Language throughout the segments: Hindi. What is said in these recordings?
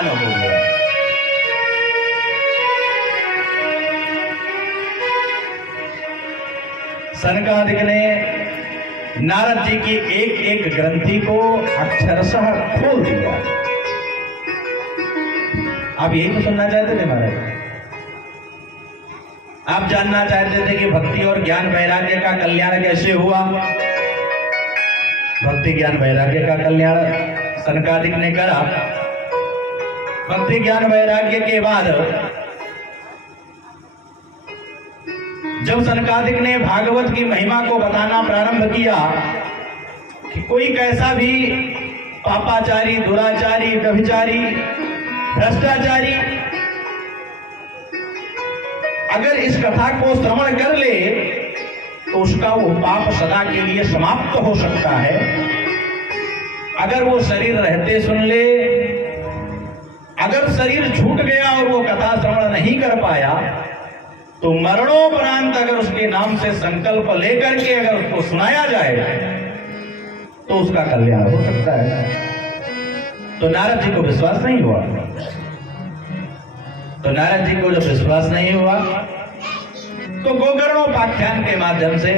हो गया। सनकादिक ने नारद जी की एक एक ग्रंथि को अक्षरशः खोल दिया। आप यही तो सुनना चाहते थे महाराज। आप जानना चाहते थे कि भक्ति और ज्ञान वैराग्य का कल्याण कैसे हुआ। भक्ति ज्ञान वैराग्य का कल्याण सनकादिक ने करा। भक्ति ज्ञान वैराग्य के बाद जब सनकादिक ने भागवत की महिमा को बताना प्रारंभ किया कि कोई कैसा भी पापाचारी, दुराचारी, व्यभिचारी, भ्रष्टाचारी अगर इस कथा को श्रवण कर ले तो उसका वो पाप सदा के लिए समाप्त हो सकता है। अगर वो शरीर रहते सुन ले, अगर शरीर छूट गया और वो कथा श्रवण नहीं कर पाया तो मरणोपरांत अगर उसके नाम से संकल्प लेकर के अगर उसको सुनाया जाए तो उसका कल्याण हो सकता है। तो नारद जी को विश्वास नहीं हुआ। तो नारद जी को जब विश्वास नहीं हुआ तो गोकर्णोपाख्यान के माध्यम से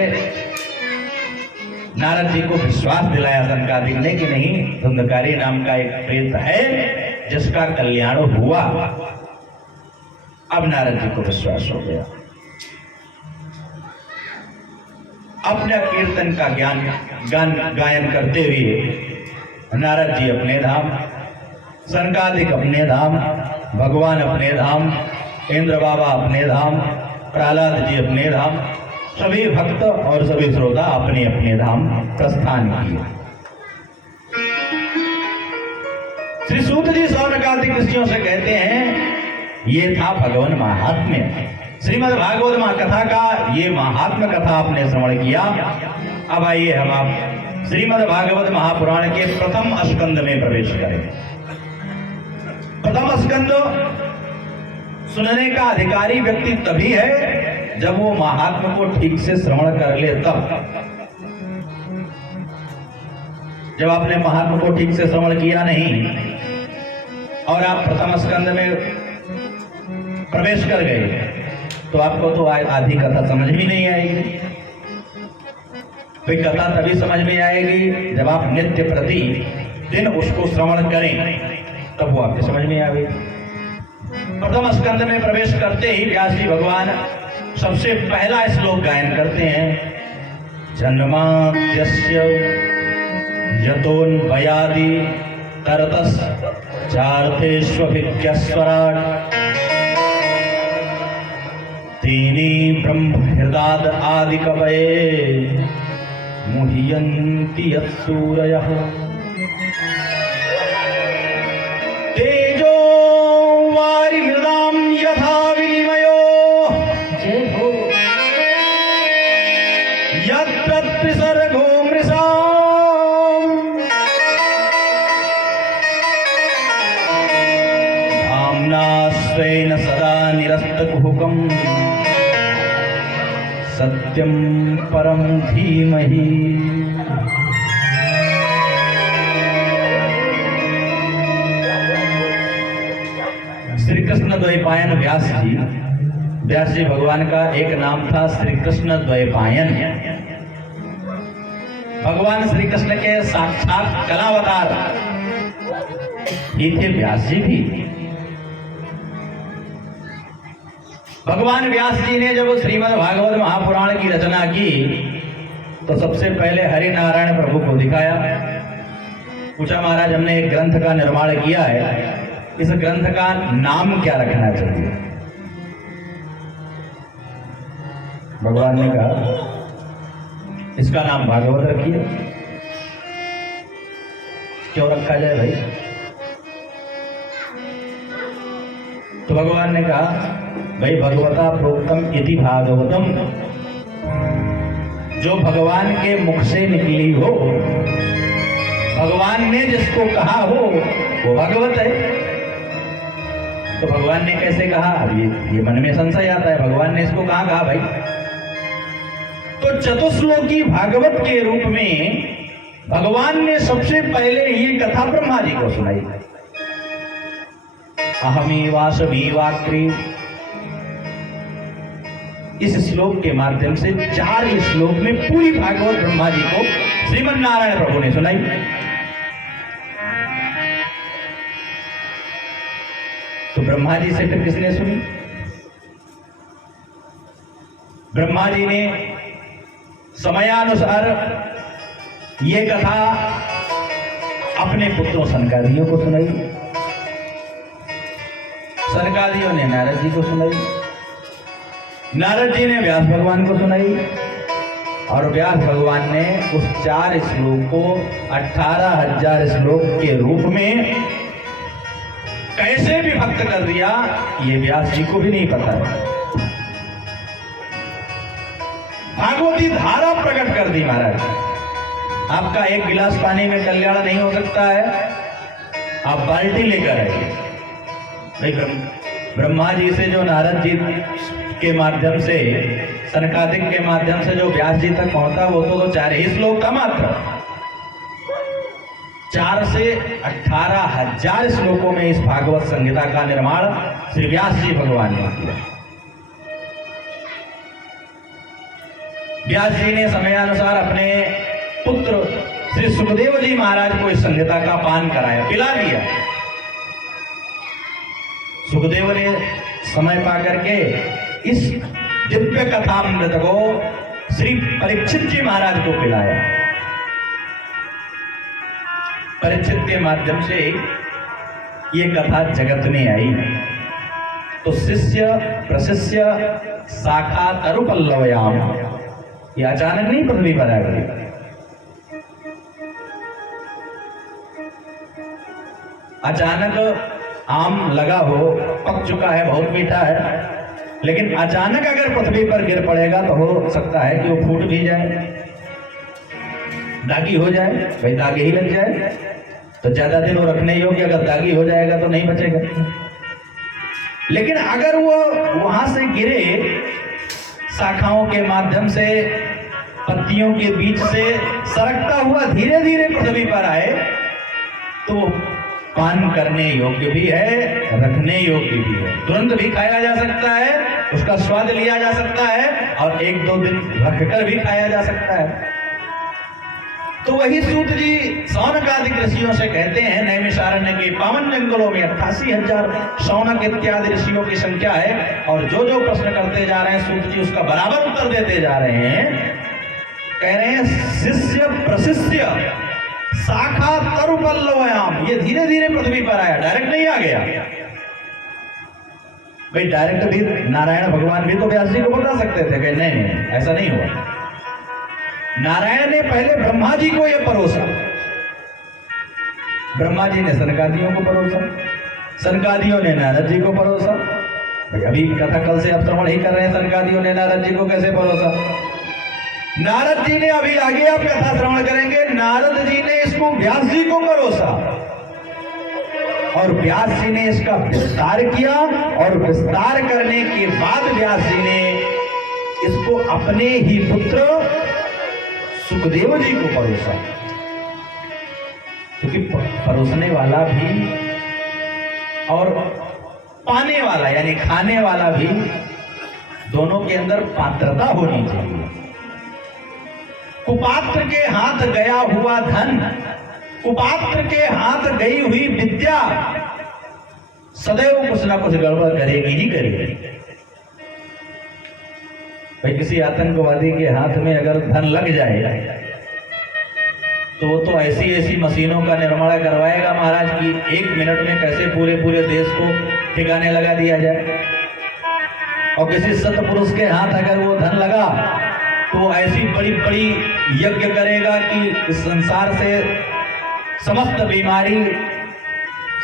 नारद जी को विश्वास दिलाया सनकादिक ने कि नहीं, धुंधकारी नाम का एक प्रेत है जिसका कल्याण हुआ। अब नारद जी को विश्वास हो गया। अपने कीर्तन का गायन करते हुए नारद जी अपने धाम, सनकादिक अपने धाम, भगवान अपने धाम, इंद्र बाबा अपने धाम, प्रहलाद जी अपने धाम, सभी भक्त और सभी श्रोता अपने अपने धाम प्रस्थान किए। श्री सूत जी सौनकादिक ऋषियों से कहते हैं ये था भगवान महात्म्य। श्रीमद् भागवत महाकथा का ये महात्म्य कथा आपने श्रवण किया। अब आइए हम आप श्रीमद् भागवत महापुराण के प्रथम स्कंद में प्रवेश करें। प्रथम स्कंद सुनने का अधिकारी व्यक्ति तभी है जब वो महात्म्य को ठीक से श्रवण कर ले तब। जब आपने महात्म्य को ठीक से श्रवण किया नहीं और आप प्रथम स्कंद में प्रवेश कर गए तो आपको तो आधी कथा समझ भी नहीं आएगी। कोई कथा तभी समझ में आएगी जब आप नित्य प्रति दिन उसको श्रवण करें, तब वो आपके समझ में आएगी। प्रथम स्कंद में प्रवेश करते ही व्यास जी भगवान सबसे पहला श्लोक गायन करते हैं। जन्माद्यस्य यतोऽन्वयादि तरतस् चार्थेष्वभिज्ञस्वराट् तेने ब्रह्महृदाद् आदिकवये मुह्यन्ति यत्सूरयः तेजो वारिमृदां यथा विनिमयो यत्र त्रिसर्गो मृषाम् धाम्ना स्वेन सदा निरस्तकुहकम् सत्यं परम धीमहि। श्री कृष्ण द्वैपायन व्यास जी भगवान का एक नाम था श्री कृष्ण द्वैपायन। भगवान श्री कृष्ण के साक्षात कलावतार ही थे व्यास जी भी। भगवान व्यास जी ने जब श्रीमद् भागवत महापुराण की रचना की तो सबसे पहले हरि नारायण प्रभु को दिखाया। पूछा महाराज हमने एक ग्रंथ का निर्माण किया है, इस ग्रंथ का नाम क्या रखना चाहिए। भगवान ने कहा इसका नाम भागवत रखिए। क्यों रखा जाए भाई? तो भगवान ने कहा भाई भगवता प्रोक्तम इति भागवतम, जो भगवान के मुख से निकली हो, भगवान ने जिसको कहा हो वो भागवत है। तो भगवान ने कैसे कहा? ये मन में संशय आता है, भगवान ने इसको कहाँ कहा भाई? तो चतुश्लोकी भागवत के रूप में भगवान ने सबसे पहले ये कथा ब्रह्मा जी को सुनाई। अहमेवासमेवाग्रे, इस श्लोक के माध्यम से 4 श्लोक में पूरी भागवत ब्रह्मा जी को श्रीमन नारायण प्रभु ने सुनाई। तो ब्रह्मा जी से फिर किसने सुनी? ब्रह्मा जी ने समयानुसार ये कथा अपने पुत्रों सनकादियों को सुनाई, सनकादियों ने नारद जी को सुनाई, नारद जी ने व्यास भगवान को सुनाई, और व्यास भगवान ने उस 4 श्लोक को 18,000 श्लोक के रूप में कैसे विभक्त कर दिया, ये व्यास जी को भी नहीं पता है। भागवती धारा प्रकट कर दी महाराज। आपका एक गिलास पानी में कल्याण नहीं हो सकता है, आप बाल्टी लेकर आइए। ब्रह्मा जी से जो नारद जी के माध्यम से, सनकादिक के माध्यम से जो व्यास जी तक पहुंचा, वो तो 4 ही श्लोक का मात्र। 4 से 18,000 श्लोकों में इस भागवत संहिता का निर्माण श्री व्यास जी भगवान ने किया। व्यास जी ने समयानुसार अपने पुत्र श्री सुखदेव जी महाराज को इस संहिता का पान कराया, पिला दिया। सुखदेव ने समय पा करके इस दिव्य कथामृत को श्री परीक्षित जी महाराज को पिलाया। परीक्षित के माध्यम से ये कथा जगत में आई। तो शिष्य प्रशिष्य शाखा तरुपल्लवयाम, ये अचानक नहीं पृथ्वी पर आ गई। अचानक आम लगा हो, पक चुका है, बहुत मीठा है, लेकिन अचानक अगर पृथ्वी पर गिर पड़ेगा तो हो सकता है कि वो फूट भी जाए, दागी हो जाए। भाई दागी ही लग जाए तो ज्यादा दिन वो रखने योग्य, अगर दागी हो जाएगा तो नहीं बचेगा। लेकिन अगर वो वहां से गिरे, शाखाओं के माध्यम से, पत्तियों के बीच से सरकता हुआ धीरे धीरे पृथ्वी पर आए, तो पान करने योग्य भी है, रखने योग्य भी है। तुरंत भी खाया जा सकता है, उसका स्वाद लिया जा सकता है, और 1-2 दिन रखकर भी खाया जा सकता है। तो वही सूत जी शौनकादिक ऋषियों से कहते हैं, नैमिषारण्य के पावन जंगलों में 88,000 शौनक इत्यादि ऋषियों की संख्या है, और जो जो प्रश्न करते जा रहे हैं सूत जी उसका बराबर उत्तर देते जा रहे हैं। कह रहे हैं शिष्य प्रशिष्य शाखा तरुपल्लवयाम, ये धीरे धीरे पृथ्वी पर आया, डायरेक्ट नहीं आ गया। भाई डायरेक्ट भी नारायण भगवान भी तो व्यास जी को बता सकते थे कि नहीं ऐसा नहीं हुआ। नारायण ने पहले ब्रह्मा जी को यह परोसा, ब्रह्मा जी ने सनकादियों को परोसा, सनकादियों ने नारद जी को परोसा। भाई अभी कथा कल से अब श्रवण ही कर रहे हैं, सनकादियों ने नारद जी को कैसे परोसा? नारद जी ने, अभी आगे आप कथा श्रवण करेंगे, नारद जी ने इसको व्यास जी को परोसा, और व्यास जी ने इसका विस्तार किया, और विस्तार करने के बाद व्यास जी ने इसको अपने ही पुत्र सुखदेव जी को परोसा। क्योंकि परोसने वाला भी और पाने वाला यानी खाने वाला भी, दोनों के अंदर पात्रता होनी चाहिए। कुपात्र के हाथ गया हुआ धन, कुपात्र के हाथ गई हुई विद्या सदैव कुछ ना कुछ गड़बड़ करेगी ही करेगी। भाई किसी आतंकवादी के हाथ में अगर धन लग जाए तो वो तो ऐसी ऐसी मशीनों का निर्माण करवाएगा महाराज की 1 मिनट में कैसे पूरे पूरे देश को ठिकाने लगा दिया जाए। और किसी सत्पुरुष के हाथ अगर वो धन लगा तो ऐसी बड़ी बड़ी यज्ञ करेगा कि इस संसार से समस्त बीमारी,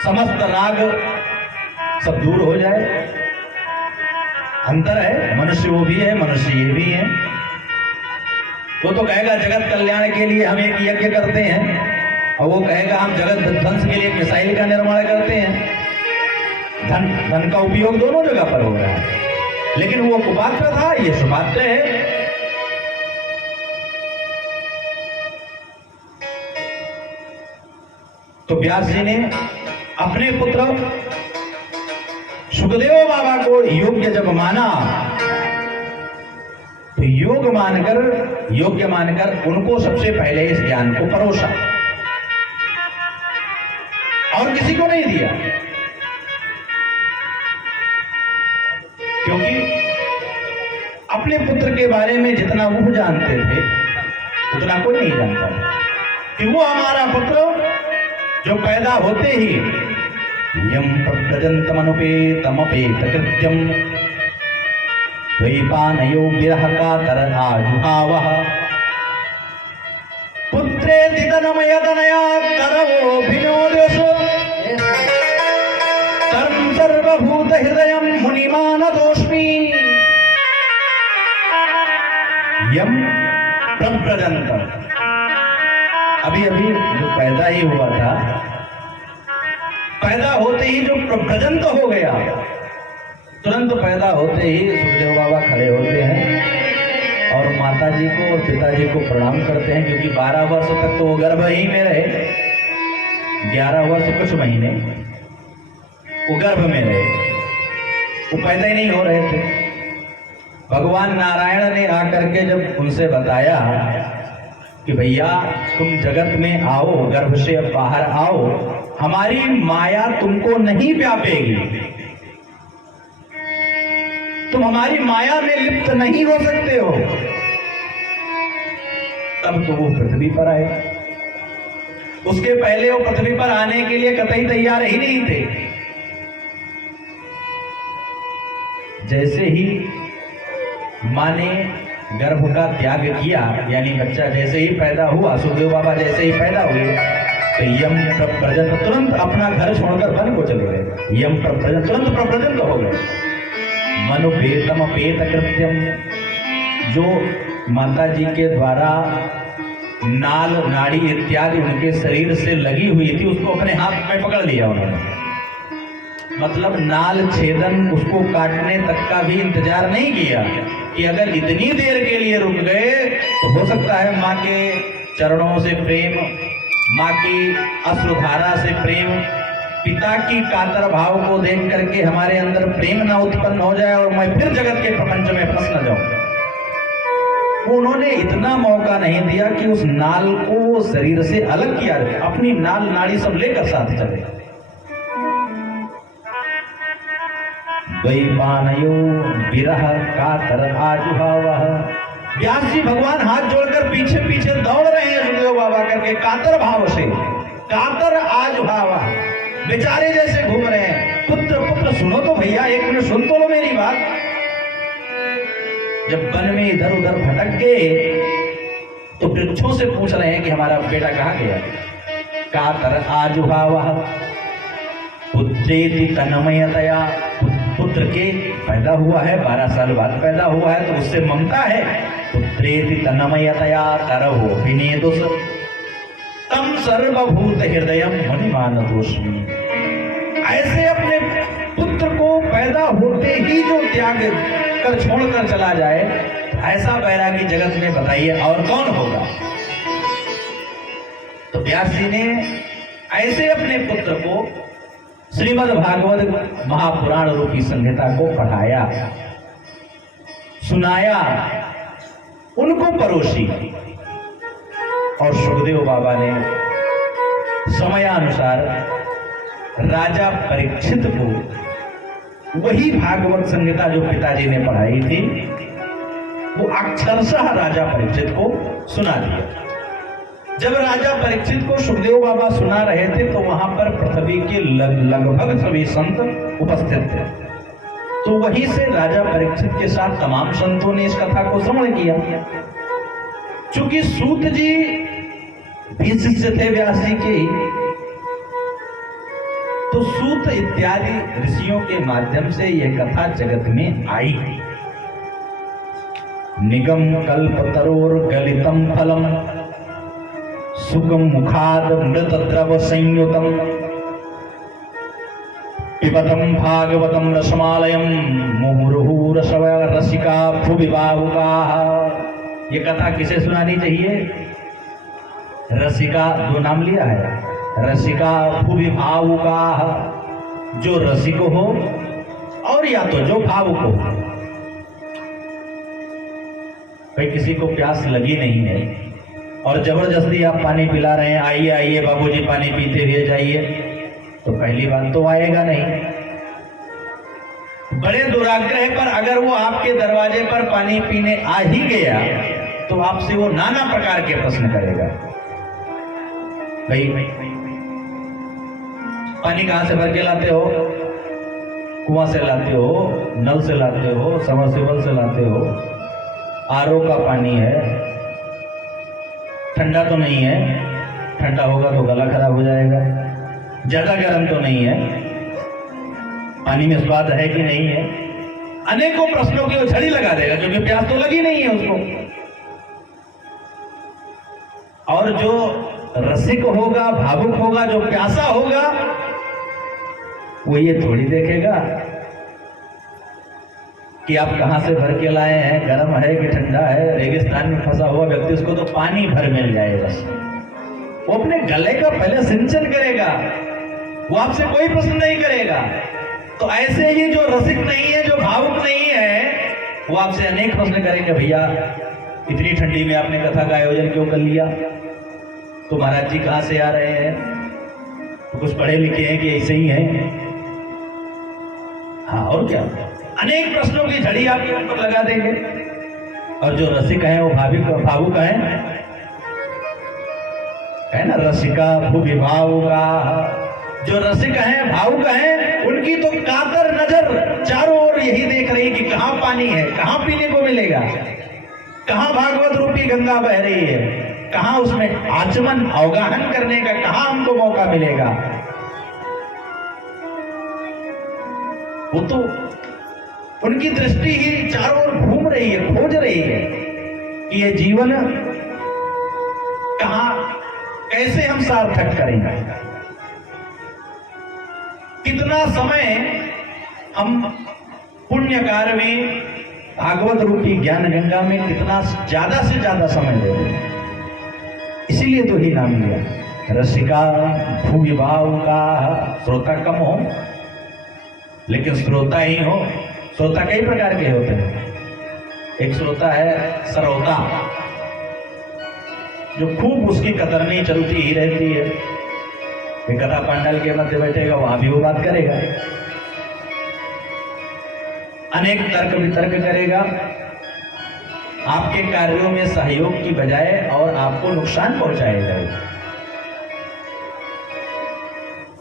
समस्त राग सब दूर हो जाए। अंतर है, मनुष्य वो भी है, मनुष्य ये भी है। वो तो कहेगा जगत कल्याण के लिए हम एक यज्ञ करते हैं, और वो कहेगा हम जगत विध्वंस के लिए मिसाइल का निर्माण करते हैं। धन का उपयोग दोनों जगह पर हो रहा है, लेकिन वो कुपात्र था, ये सुपात्र है। तो व्यास जी ने अपने पुत्र सुखदेव बाबा को योग्य जब माना तो योग्य मानकर उनको सबसे पहले इस ज्ञान को परोसा और किसी को नहीं दिया, क्योंकि अपने पुत्र के बारे में जितना वो जानते थे उतना कोई नहीं जानता था कि वो हमारा पुत्र जो पैदा होते ही यम प्रजंतमनुपेतमपेत कृत्यम द्वैपानयो विरह कातर आजुहावः पुत्रेति तनमयतनया करवो विनोदस तर्म सर्वभूत हृदयं मुनिमानतोऽस्मि। यम प्रप्रजंत, अभी अभी जो पैदा ही हुआ था, पैदा होते ही जो प्रप्रजंत हो गया, तुरंत पैदा होते ही सुखदेव बाबा खड़े होते हैं और माता जी को और पिताजी को प्रणाम करते हैं, क्योंकि 12 वर्ष तक तो वो गर्भ ही में रहे, 11 वर्ष कुछ महीने वो गर्भ में रहे, वो पैदा ही नहीं हो रहे थे। भगवान नारायण ने आकर के जब उनसे बताया कि भैया तुम जगत में आओ, गर्भ से बाहर आओ, हमारी माया तुमको नहीं व्यापेगी, तुम हमारी माया में लिप्त नहीं हो सकते हो, तब तो वो पृथ्वी पर आए। उसके पहले वो पृथ्वी पर आने के लिए कतई तैयार ही नहीं थे। जैसे ही मां ने गर्भ का त्याग किया, यानी बच्चा जैसे ही पैदा हुआ, सुखदेव बाबा जैसे ही पैदा हुए, तो यम प्रप्रजंत तुरंत अपना घर छोड़कर वन को चले गए। यम प्रप्रजंत तुरंत प्रप्रजंत हो गए। मनुपेतम पेत कृत्यम, जो माता जी के द्वारा नाल नाड़ी इत्यादि उनके शरीर से लगी हुई थी, उसको अपने हाथ में पकड़ लिया उन्होंने। मतलब नाल छेदन, उसको काटने तक का भी इंतजार नहीं किया कि अगर इतनी देर के लिए रुक गए तो हो सकता है माँ के चरणों से प्रेम, माँ की अश्रुधारा से प्रेम, पिता की कातर भाव को देख करके हमारे अंदर प्रेम न उत्पन्न हो जाए और मैं फिर जगत के प्रपंच में फंस न जाऊं। उन्होंने इतना मौका नहीं दिया कि उस नाल को शरीर से अलग किया, अपनी नाल नाड़ी सब लेकर साथ चले। द्वैपानयो विरह कातर आजुहावः, व्यास जी भगवान हाथ जोड़कर पीछे पीछे दौड़ रहे हैं सुखदेव बाबा करके, कातर भाव से, कातर आजुहावः, बेचारे जैसे घूम रहे हैं। पुत्र पुत्र सुनो तो भैया, एक मिनट सुन तो लो मेरी बात। जब वन में इधर उधर भटक गए तो वृक्षों से पूछ रहे हैं कि हमारा बेटा कहाँ गया। कातर आजुहावः पुत्रेति तन्मयतया, पुत्र के पैदा हुआ है, 12 साल बाद पैदा हुआ है तो उससे ममता है। पुत्रेति तन्मयतया तरहो विनेदुस तम सर्वभूत हृदयम मुनिमानतोऽस्मि। ऐसे अपने पुत्र को पैदा होते ही जो त्याग कर छोड़कर चला जाए, ऐसा बैरागी जगत में बताइए और कौन होगा। तो व्यास जी ने ऐसे अपने पुत्र को श्रीमद् भागवत महापुराण रूपी संहिता को पढ़ाया, सुनाया, उनको परोसी, और सुखदेव बाबा ने समयानुसार राजा परीक्षित को वही भागवत संहिता जो पिताजी ने पढ़ाई थी, वो अक्षरशः राजा परीक्षित को सुना दिया। जब राजा परीक्षित को सुखदेव बाबा सुना रहे थे तो वहां पर पृथ्वी के लगभग सभी संत उपस्थित थे। तो वहीं से राजा परीक्षित के साथ तमाम संतों ने इस कथा को श्रवण किया। चूंकि सूत जी भी शिष्य थे व्यास जी के, तो सूत इत्यादि ऋषियों के माध्यम से यह कथा जगत में आई। निगम कल्प तरोर गलितम फलम सुगम मुखाद मृत द्रव संयुतम पिबतम भागवतम रसमालयम मुहुर्हु रसव रसिका भुवि बाहुकाः। ये कथा किसे सुनानी चाहिए? रसिका, दो नाम लिया है, रसिका भुवि भावुकाः, जो रसिक हो और या तो जो भावुक हो, भाई किसी को प्यास लगी नहीं है और जबरदस्ती आप पानी पिला रहे हैं, आइए आइए बाबूजी पानी पीते हुए जाइए, तो पहली बात तो आएगा नहीं। बड़े दुराग्रह पर अगर वो आपके दरवाजे पर पानी पीने आ ही गया तो आपसे वो नाना प्रकार के प्रश्न करेगा। भाई पानी कहां से भर के लाते हो? कुआं से लाते हो, नल से लाते हो, सबमर्सिबल से लाते हो, आरओ का पानी है, ठंडा तो नहीं है, ठंडा होगा तो गला खराब हो जाएगा, ज्यादा गर्म तो नहीं है, पानी में स्वाद है कि नहीं है, अनेकों प्रश्नों की वो झड़ी लगा देगा क्योंकि प्यास तो लगी नहीं है उसको। और जो रसिक होगा, भावुक होगा, जो प्यासा होगा, वो ये थोड़ी देखेगा कि आप कहां से भर के लाए हैं, गर्म है कि ठंडा है। रेगिस्तान में फंसा हुआ व्यक्ति, उसको तो पानी भर मिल जाए बस, वो अपने गले का पहले सिंचन करेगा, वो आपसे कोई प्रश्न नहीं करेगा। तो ऐसे ही जो रसिक नहीं है, जो भावुक नहीं है, वो आपसे अनेक प्रश्न करेंगे। भैया इतनी ठंडी में आपने कथा का आयोजन क्यों कर लिया? तो महाराज जी कहां से आ रहे हैं? तो कुछ पढ़े लिखे हैं कि ऐसे ही हैं? हाँ, और क्या, अनेक प्रश्नों की झड़ी आपके ऊपर लगा देंगे। और जो रसिक है वो भावुक है ना, रसिका भूविभावुका। जो रसिक हैं, भावुक हैं, उनकी तो कातर नजर चारों ओर यही देख रही कि कहां पानी है, कहां पीने को मिलेगा, कहां भागवत रूपी गंगा बह रही है, कहां उसमें आचमन अवगाहन करने का कहां हमको मौका मिलेगा। वो तो उनकी दृष्टि ही चारों ओर घूम रही है, खोज रही है कि ये जीवन कहां, कैसे हम सार्थक करेंगे, कितना समय हम पुण्य कार्य में, भागवत रूपी ज्ञान गंगा में कितना ज्यादा से ज्यादा समय दे रहे हैं। इसीलिए तो ही नाम लिया रसिका भूविभाव का। श्रोता कम हो लेकिन श्रोता ही हो। श्रोता कई प्रकार के होते हैं। एक श्रोता है श्रोता, जो खूब उसकी कतरनी चलती ही रहती है, कथा पंडाल के मध्य बैठेगा, वहां भी वो बात करेगा, अनेक तर्क वितर्क करेगा, आपके कार्यों में सहयोग की बजाय और आपको नुकसान पहुंचाएगा।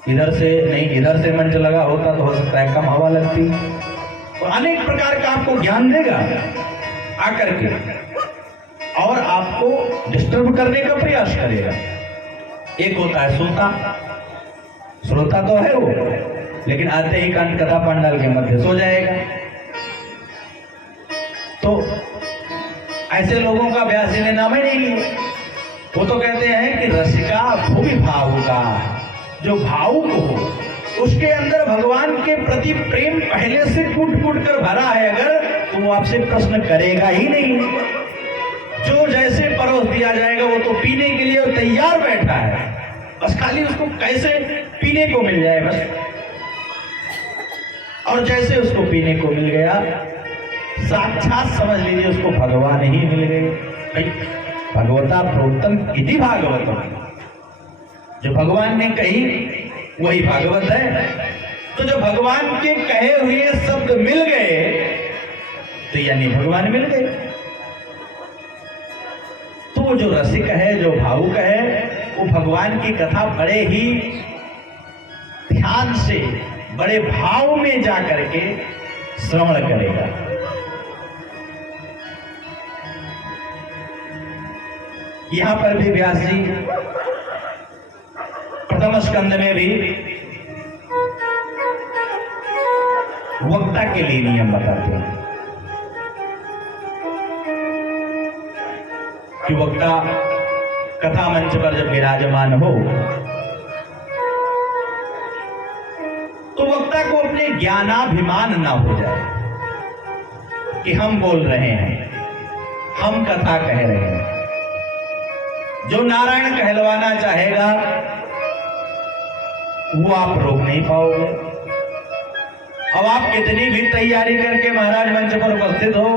इधर से नहीं, इधर से मंच लगा होता तो हो सकता है कम हवा लगती, और अनेक प्रकार का आपको ज्ञान देगा आकर के, और आपको डिस्टर्ब करने का प्रयास करेगा। एक होता है श्रोता, श्रोता तो है वो, लेकिन आते ही कांड कथा पंडाल के मध्य सो जाएगा। तो ऐसे लोगों का व्यास ने नाम ही नहीं लिया। वो तो कहते हैं कि रसिका भूविभावुका। जो भावुक हो, उसके अंदर भगवान के प्रति प्रेम पहले से कूट कूट कर भरा है अगर, तो वो आपसे प्रश्न करेगा ही नहीं। जो जैसे परोस दिया जाएगा वो तो पीने के लिए तैयार बैठा है, बस खाली उसको कैसे पीने को मिल जाए बस। और जैसे उसको पीने को मिल गया, साक्षात समझ लीजिए उसको भगवान ही मिल गए। भगवता प्रोक्तम इति भागवतम, जो भगवान ने कही वही भागवत है। तो जो भगवान के कहे हुए शब्द मिल गए तो यानी भगवान मिल गए। तो जो रसिक है, जो भावुक है, वो भगवान की कथा बड़े ही ध्यान से, बड़े भाव में जाकर के श्रवण करेगा। यहां पर भी व्यास जी प्रथम स्कंद में भी वक्ता के लिए नियम बताते हैं कि वक्ता कथा मंच पर जब विराजमान हो तो वक्ता को अपने ज्ञानाभिमान ना हो जाए कि हम बोल रहे हैं, हम कथा कह रहे हैं। जो नारायण कहलवाना चाहेगा वो आप रोक नहीं पाओगे, अब आप कितनी भी तैयारी करके महाराज मंच पर उपस्थित हो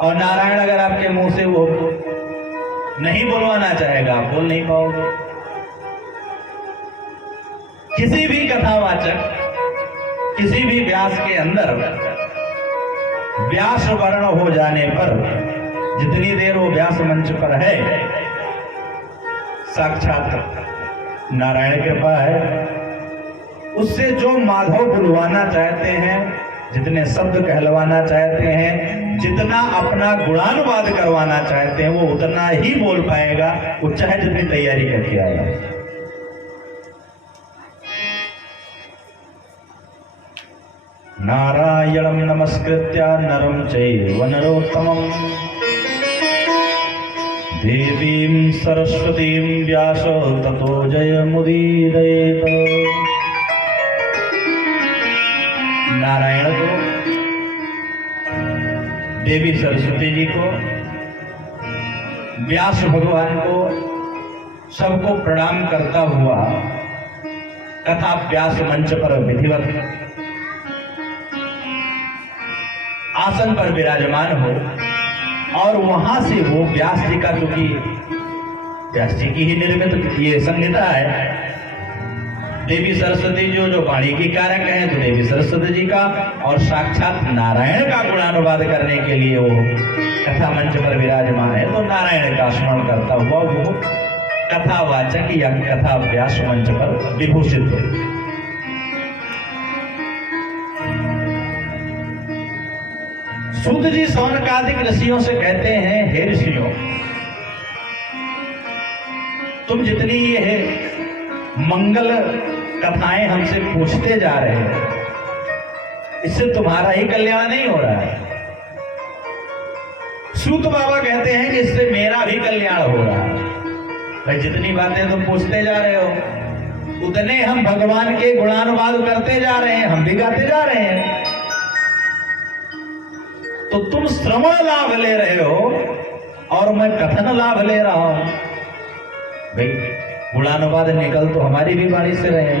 और नारायण अगर आपके मुंह से वो नहीं बोलवाना चाहेगा, आप बोल नहीं पाओगे। किसी भी कथावाचक, किसी भी व्यास के अंदर व्यास वर्ण हो जाने पर जितनी देर वो व्यास मंच पर है, साक्षात नारायण कृपा है। उससे जो माधव बुलवाना चाहते हैं, जितने शब्द कहलवाना चाहते हैं, जितना अपना गुणानुवाद करवाना चाहते हैं, वो उतना ही बोल पाएगा, वो चाहे जितनी तैयारी करके आएगा। नारायणं नमस्कृत्य नरं चैव नरोत्तमं देवीं सरस्वतीं व्यासो ततो जयमुदीरयेत्। नारायण को, देवी सरस्वती जी को, व्यास भगवान को, सबको प्रणाम करता हुआ कथा व्यास मंच पर विधिवत आसन पर विराजमान हो और वहां से वो व्यास जी का, क्योंकि व्यास जी की ही निर्मित ये संहिता है, देवी सरस्वती जो वाणी की कारक है, तो देवी सरस्वती जी का, और साक्षात नारायण का गुणानुवाद करने के लिए वो कथा मंच पर विराजमान है, तो नारायण का स्मरण करता हुआ वो कथावाचक या कथा व्यास मंच पर विभूषित हो। सूत जी सौनकादिक ऋषियों से कहते हैं, हे ऋषियों, तुम जितनी ये है मंगल कथाएं हमसे पूछते जा रहे हैं, इससे तुम्हारा ही कल्याण नहीं हो रहा है। सूत बाबा कहते हैं कि इससे मेरा भी कल्याण हो रहा है। भाई जितनी बातें तुम पूछते जा रहे हो, उतने हम भगवान के गुणानुवाद करते जा रहे हैं, हम भी गाते जा रहे हैं। तो तुम श्रवण लाभ ले रहे हो और मैं कथन लाभ ले रहा हूं। भाई गुणानुवाद निकल तो हमारी भी वाणी से रहे,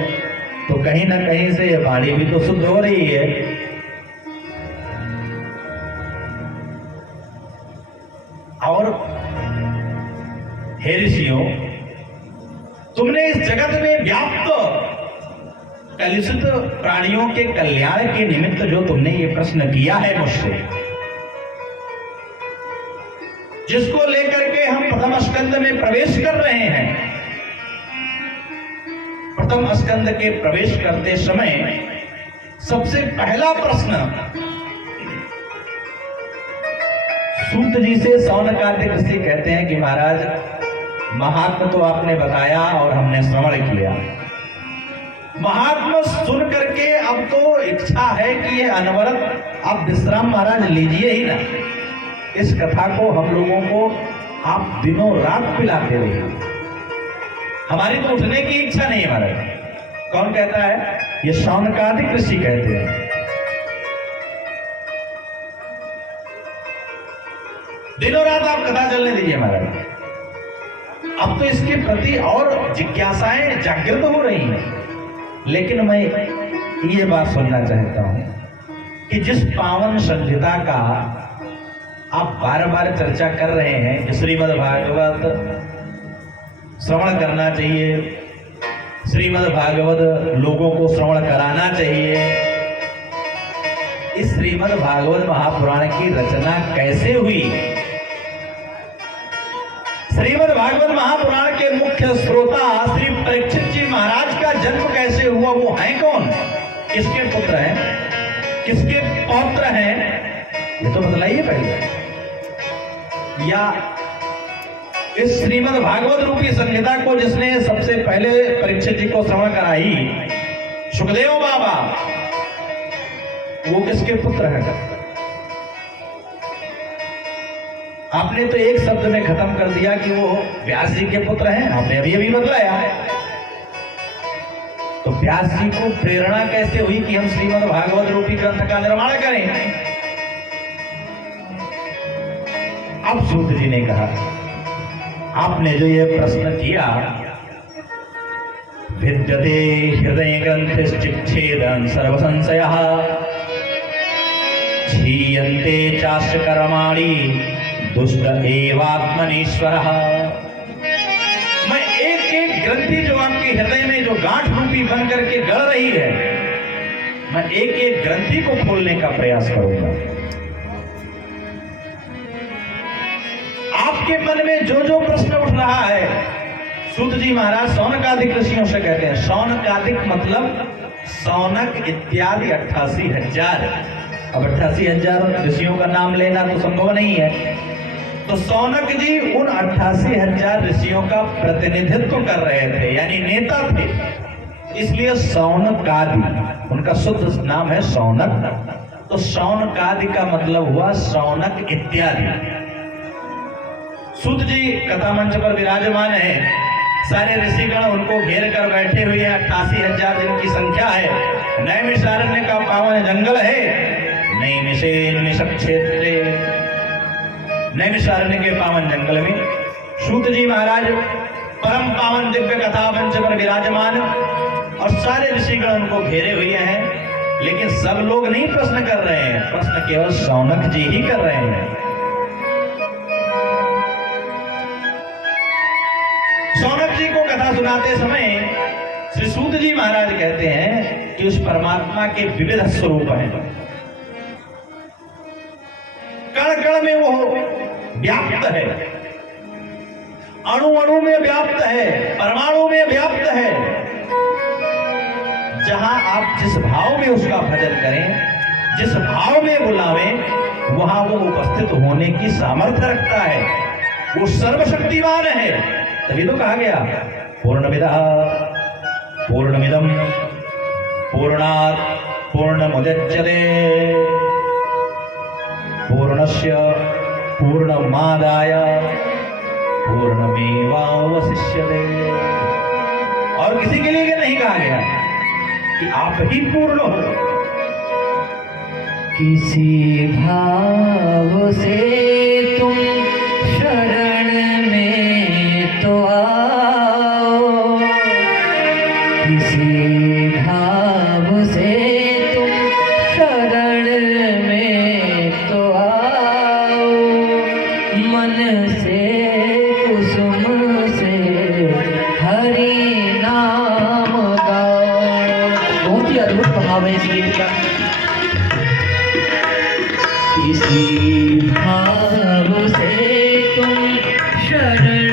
तो कहीं ना कहीं से ये वाणी भी तो शुद्ध हो रही है। और हे ऋषियों, तुमने इस जगत में व्याप्त कलुषित प्राणियों के कल्याण के निमित्त जो तुमने ये प्रश्न किया है मुझसे, जिसको लेकर के हम प्रथम स्कंद में प्रवेश कर रहे हैं। प्रथम स्कंद के प्रवेश करते समय सबसे पहला प्रश्न सूत जी से सौनकादिक ऋषि कहते हैं कि महाराज, महात्मा तो आपने बताया और हमने श्रवण किया, महात्मा सुन करके अब तो इच्छा है कि ये अनवरत आप विश्राम महाराज लीजिए ही ना। इस कथा को हम लोगों को आप दिनों रात पिलाते रहिए, हमारी तो उठने की इच्छा नहीं है महाराज। कौन कहता है? ये सौनकादिक ऋषि कहते हैं। दिनों रात आप कथा चलने दीजिए महाराज। अब तो इसके प्रति और जिज्ञासाएं जागृत हो रही हैं। लेकिन मैं ये बात सुनना चाहता हूं कि जिस पावन संहिता का आप बार बार चर्चा कर रहे हैं कि श्रीमद् भागवत श्रवण करना चाहिए, श्रीमद् भागवत लोगों को श्रवण कराना चाहिए, इस श्रीमद् भागवत महापुराण की रचना कैसे हुई? श्रीमद् भागवत महापुराण के मुख्य श्रोता श्री परीक्षित जी महाराज का जन्म कैसे हुआ? वो हैं कौन? किसके पुत्र हैं? किसके पौत्र हैं? ये तो बतलाइए पहले। या इस श्रीमद् भागवत रूपी संहिता को जिसने सबसे पहले परीक्षित जी को श्रवण कराई, सुखदेव बाबा, वो किसके पुत्र हैं? आपने तो एक शब्द में खत्म कर दिया कि वो व्यास जी के पुत्र हैं, आपने अभी अभी बतलाया। तो व्यास जी को प्रेरणा कैसे हुई कि हम श्रीमद् भागवत रूपी ग्रंथ का निर्माण करें? अब सूत जी ने कहा, आपने जो ये प्रश्न किया विद्यते हृदय ग्रंथिश्चिच्छेदन सर्वसंशयः क्षीयन्ते चास्य कर्माणि दुष्ट एवात्मनीश्वरः। मैं एक एक ग्रंथि जो आपके हृदय में जो गांठ रूपी बन करके गड़ रही है, मैं एक एक ग्रंथि को खोलने का प्रयास करूंगा। आपके मन में जो जो प्रश्न उठ रहा है, सूत जी महाराज शौनकादिक ऋषियों से कहते हैं। शौनकादिक मतलब शौनक इत्यादि 88,000। अब 88,000 ऋषियों का नाम लेना तो संभव नहीं है, तो शौनक जी उन 88,000 ऋषियों का प्रतिनिधित्व कर रहे थे, यानी नेता थे, इसलिए शौनकादि उनका शुद्ध नाम है शौनक। तो शौनकादि का मतलब हुआ शौनक इत्यादि। सूत जी कथा मंच पर विराजमान है, सारे ऋषिगण उनको घेर कर बैठे हुए हैं। 88,000 जिनकी संख्या है। नैमिषारण्य का पावन जंगल है, नैमिषेन्निष क्षेत्रे, नैमिषारण्य के पावन जंगल में सूत जी महाराज परम पावन दिव्य कथा मंच पर विराजमान, और सारे ऋषिगण उनको घेरे हुए हैं। लेकिन सब लोग नहीं प्रश्न कर रहे हैं, प्रश्न केवल शौनक जी ही कर रहे हैं। शौनक जी को कथा सुनाते समय श्री सूत जी महाराज कहते हैं कि उस परमात्मा के विविध स्वरूप हैं, कण कण में वो व्याप्त है, अणु अणु में व्याप्त है, परमाणु में व्याप्त है। जहां आप जिस भाव में उसका भजन करें, जिस भाव में बुलावें, वहां वो उपस्थित होने की सामर्थ्य रखता है। वो सर्वशक्तिमान है। तभी तो कहा गया पूर्णमिदः पूर्णमिदं पूर्णात् पूर्णमुदच्यते पूर्णस्य पूर्णमादाय पूर्णमेवावशिष्यते। और किसी के लिए नहीं कहा गया कि आप ही पूर्ण हो। किसी भाव से तुम शरण में तो आओ, किसी भाव से तुम शरण में तो आओ, मन से कुसुम से हरि नाम गाओ। बहुत ही अद्भुत भाव है इस गीत का। किसी भाव से तुम शरण